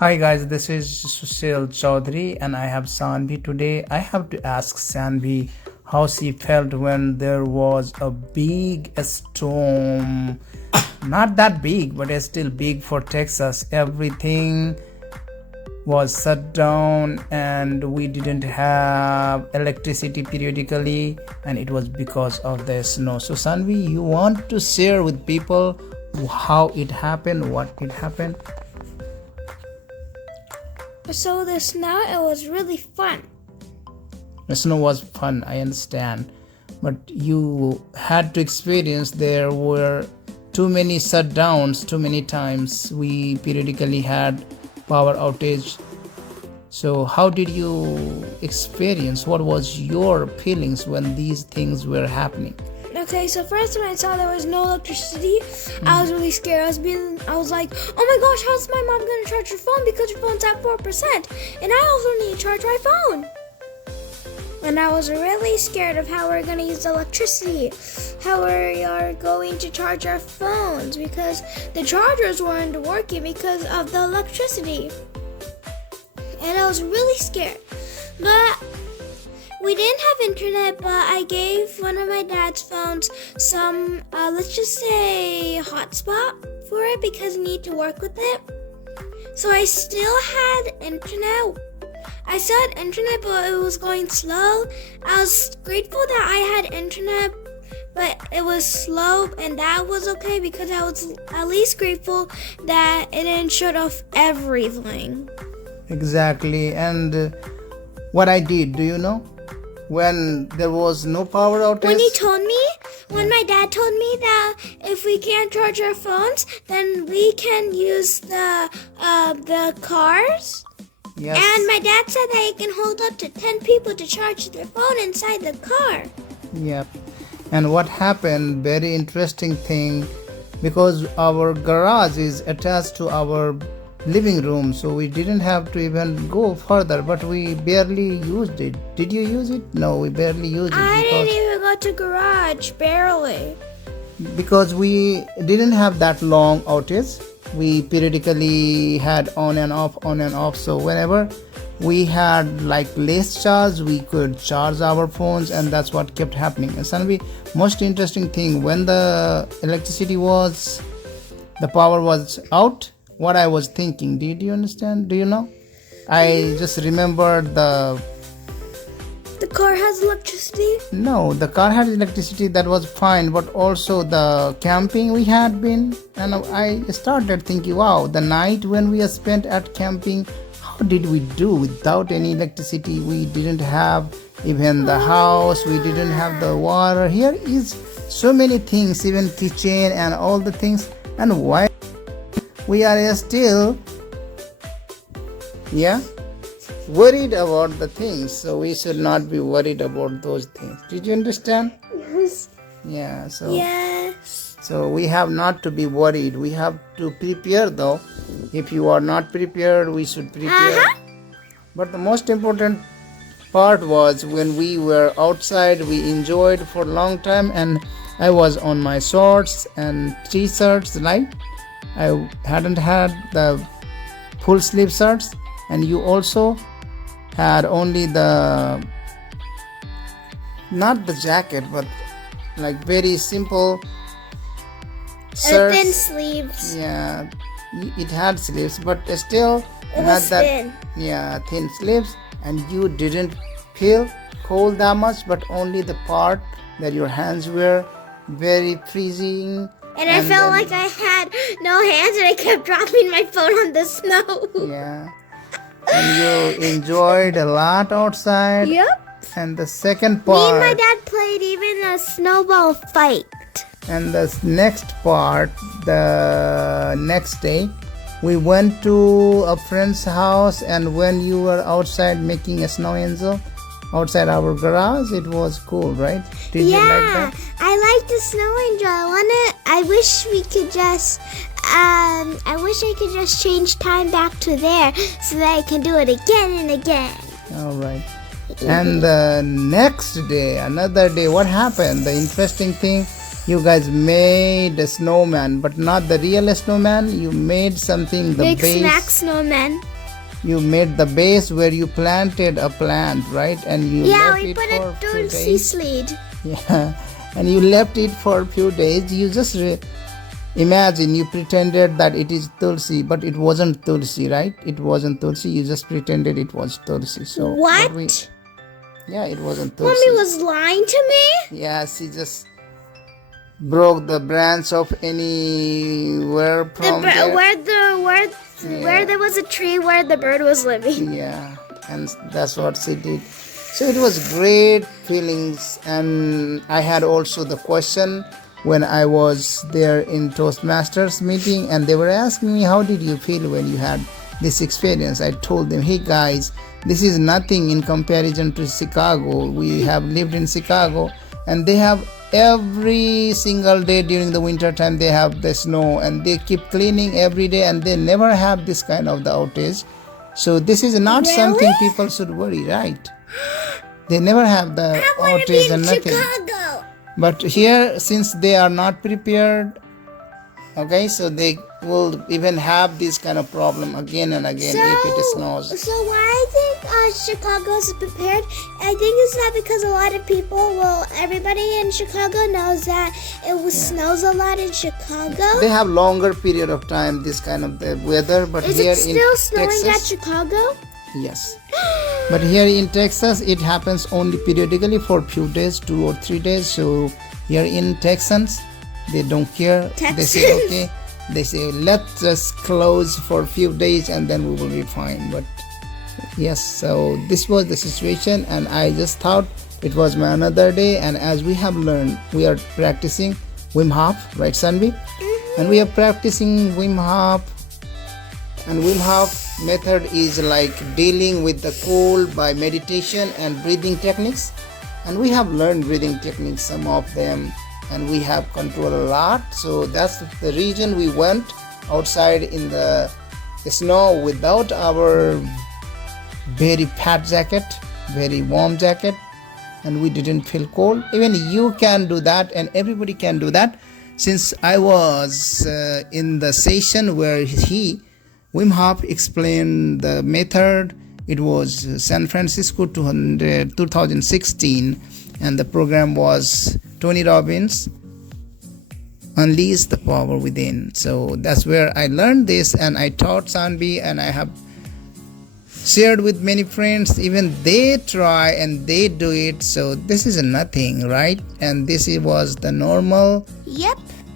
Hi guys, this is Sushil Chaudhary and I have Sanvi today. I have to ask Sanvi how she felt when there was a big storm. Not that big, but it's still big for Texas. Everything was shut down and we didn't have electricity periodically, and it was because of the snow. So Sanvi, you want to share with people how it happened, what it happened? So the snow, it was really fun. The snow was fun, I understand, but you had to experience there were too many shutdowns, too many times we periodically had power outage. So how did you experience, what was your feelings when these things were happening? Okay, so first when I saw there was no electricity, I was really scared. I was like, oh my gosh, how's my mom gonna charge her phone because her phone's at 4%, and I also need to charge my phone. And I was really scared of how we're gonna use electricity, how we are going to charge our phones because the chargers weren't working because of the electricity. And I was really scared. But we didn't have internet, but I gave one of my dad's phones some, let's just say, hotspot for it because I need to work with it. So I still had internet. But it was going slow. I was grateful that I had internet, but it was slow, and that was okay because I was at least grateful that it didn't shut off everything. Exactly, and what I did, do you know? When there was no power outage. When my dad told me that if we can't charge our phones, then we can use the cars. Yes. And my dad said that he can hold up to 10 people to charge their phone inside the car. Yep. And what happened, very interesting thing, because our garage is attached to our living room, so we didn't have to even go further, but we barely used it. Did you use it? No, we barely used it. I didn't even go to garage, barely. Because we didn't have that long outage. We periodically had on and off, so whenever we had like less charge, we could charge our phones, and that's what kept happening. And Sanvi, most interesting thing, when the power was out, what I was thinking, did you understand? Do you know? I just remembered the car has electricity? No, the car had electricity, that was fine, but also the camping we had been, and I started thinking, wow, the night when we spent at camping, how did we do without any electricity? We didn't have even the house, we didn't have the water. Here is so many things, even kitchen and all the things, and why we are still worried about the things, so we should not be worried about those things. Did you understand? Yes. Yeah, Yes. so we have not to be worried. We have to prepare though. If you are not prepared, we should prepare. But the most important part was when we were outside, we enjoyed for a long time, and I was on my shorts and t-shirts, right? I hadn't had the full sleeve shirts, and you also had only not the jacket, but like very simple shirts. Thin sleeves. Yeah, it had sleeves, but still It not was that. thin. Yeah, thin sleeves, and you didn't feel cold that much, but only the part that your hands were very freezing. And I felt like I had no hands, and I kept dropping my phone on the snow. Yeah. And you enjoyed a lot outside. Yep. And the second Me part. and my dad played even a snowball fight. And the next part, the next day, we went to a friend's house, and when you were outside making a snow angel outside our garage, it was cool, right? Did you like that? I like the snow angel. I wish we could just I wish I could just change time back to there so that I can do it again and again. All right. And the next day, another day, what happened? The interesting thing, You guys made a snowman, but not the real snowman. You made something, the Big base. snack snowman. You made the base where you planted a plant, right? And you Yeah, left we it put for a few tulsi days. seed. Yeah, and you left it for a few days. You just imagine you pretended that it is tulsi, but it wasn't tulsi, right? It wasn't tulsi. You just pretended it was tulsi. So What? yeah, it wasn't tulsi. Mommy was lying to me? Yeah, she just broke the branch of anywhere from there. Where there was a tree where the bird was living. Yeah, and that's what she did. So it was great feelings, and I had also the question when I was there in Toastmasters meeting, and they were asking me, how did you feel when you had this experience? I told them, hey guys, this is nothing in comparison to Chicago. We have lived in Chicago, and they have every single day during the winter time they have the snow, and they keep cleaning every day, and they never have this kind of the outage. So this is not something people should worry, right? They never have the outage and nothing. Chicago. But here, since they are not prepared, okay, so they will even have this kind of problem again and again if it snows. So why I think Chicago is prepared, I think it's not because a lot of people, everybody in Chicago knows that snows a lot in Chicago. They have longer period of time this kind of the weather, but Is here it still in snowing Texas, at Chicago? yes. But here in Texas, it happens only periodically for few days, 2 or 3 days. So here in Texans, they don't care. They say, okay, they say, let's just close for a few days and then we will be fine. But yes, so this was the situation, and I just thought it was my another day. And as we have learned, we are practicing Wim Hof, right, Sanvi? And we are practicing Wim Hof. And Wim Hof method is like dealing with the cold by meditation and breathing techniques. And we have learned breathing techniques, some of them, and we have control a lot. So that's the reason we went outside in the snow without our very fat jacket, very warm jacket, and we didn't feel cold. Even you can do that, and everybody can do that. Since I was in the session where Wim Hof explained the method, it was San Francisco 2016, and the program was Tony Robbins, Unleash the Power Within. So that's where I learned this, and I taught Sanvi, and I have shared with many friends. Even they try and they do it. So this is nothing, right? And this was the normal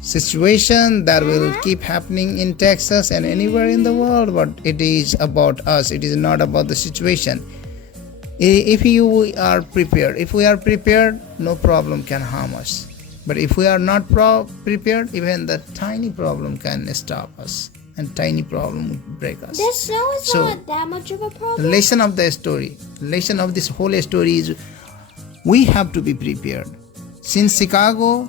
situation that will keep happening in Texas and anywhere in the world, but it is about us. It is not about the situation. If you are prepared, if we are prepared, no problem can harm us. But if we are not prepared, even the tiny problem can stop us, and tiny problem will break us. The snow is not that much of a problem. The lesson of the story, lesson of this whole story is we have to be prepared. Since Chicago,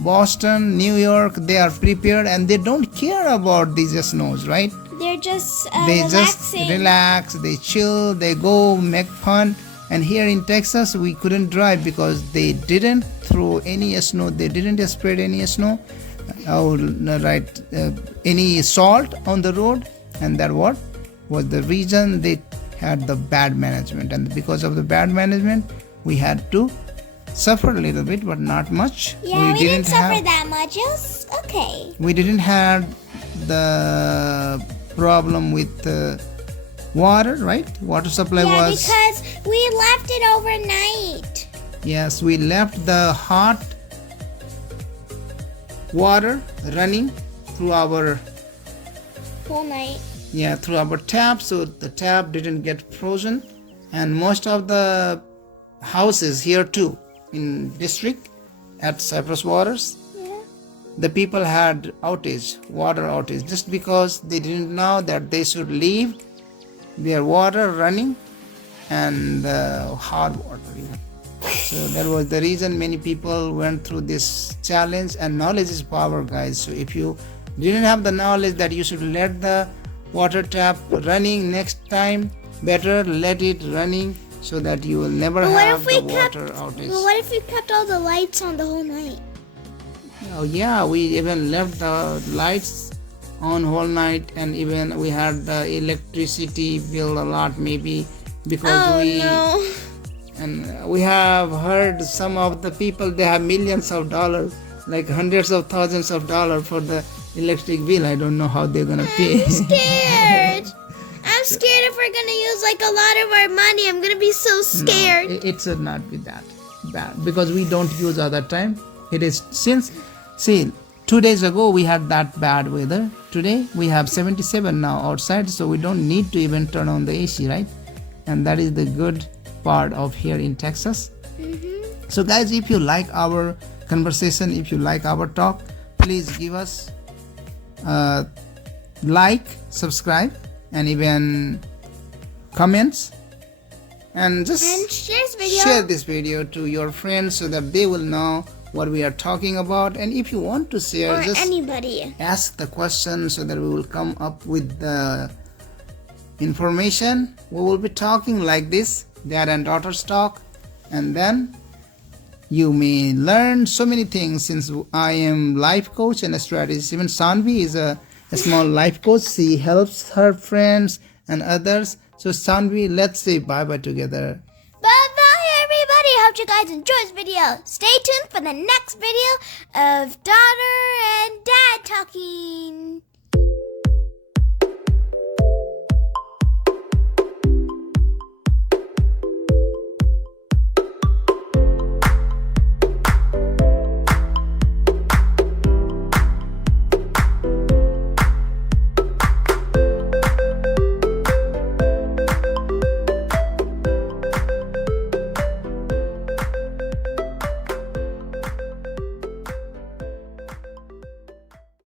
Boston, New York, they are prepared and they don't care about these snows, right? They're just They relaxing. just relax, they chill, they go make fun. And here in Texas, we couldn't drive because they didn't throw any snow, they didn't spread any snow, any salt on the road, and that what was the reason they had the bad management. And because of the bad management, we had to suffer a little bit, but not much. Yeah, we didn't suffer that much. It was okay. We didn't have the problem with water, right? Water supply was... because we left it overnight. Yes, we left the hot water running through our... Whole night. Yeah, through our tap, so the tap didn't get frozen. And most of the houses here too, in district at Cypress Waters, the people had water outage, just because they didn't know that they should leave their water running and hard water. So that was the reason many people went through this challenge. And knowledge is power, guys. So if you didn't have the knowledge that you should let the water tap running, next time better let it running, so that you will never have the water outage. But what if we kept all the lights on the whole night? Oh yeah, we even left the lights on whole night, and even we had the electricity bill a lot, maybe because Oh we no. and we have heard some of the people, they have millions of dollars, like hundreds of thousands of dollars for the electric bill. I don't know how they're gonna pay. I'm scared. I'm scared if we're gonna use like a lot of our money. I'm gonna be so scared. No, it should not be that bad because we don't use other time. It is since, see, 2 days ago we had that bad weather. Today we have 77 now outside, so we don't need to even turn on the AC, right? And that is the good part of here in Texas. So guys, if you like our conversation, if you like our talk, please give us like, subscribe, and even comments, and just And share this video to your friends so that they will know what we are talking about. And if you want to share, or just anybody. ask the question so that we will come up with the information. We will be talking like this, dad and daughter's talk, and then you may learn so many things. Since I am life coach and a strategist, even Sanvi is a small life coach. She helps her friends and others. So Sanvi, let's say bye-bye together. Bye-bye, everybody. Hope you guys enjoyed this video. Stay tuned for the next video of daughter and dad talking.